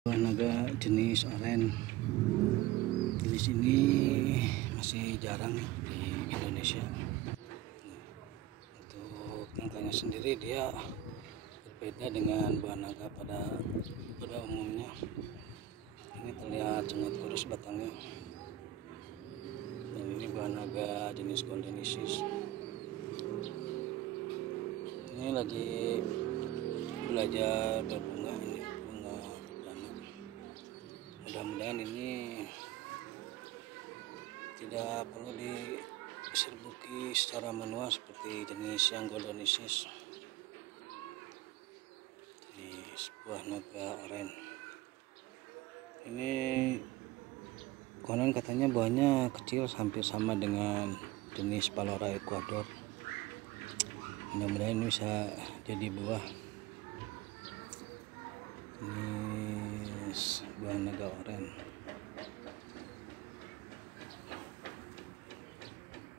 Buah naga jenis oren. Jenis ini masih jarang di Indonesia. Untuk angkanya sendiri dia berbeda dengan buah naga pada umumnya. Ini terlihat sangat kurus batangnya. Dan ini buah naga jenis Goldenisis. Ini lagi belajar berbunga, ini bunga perdana. Mudah-mudahan ini tidak perlu diserbuki secara manual seperti jenis yang Goldenisis. Ini sebuah naga oren. Ini konon katanya buahnya kecil, hampir sama dengan jenis Palora Ecuador. Mudah-mudahan ini bisa jadi buah. Ini buah naga oren.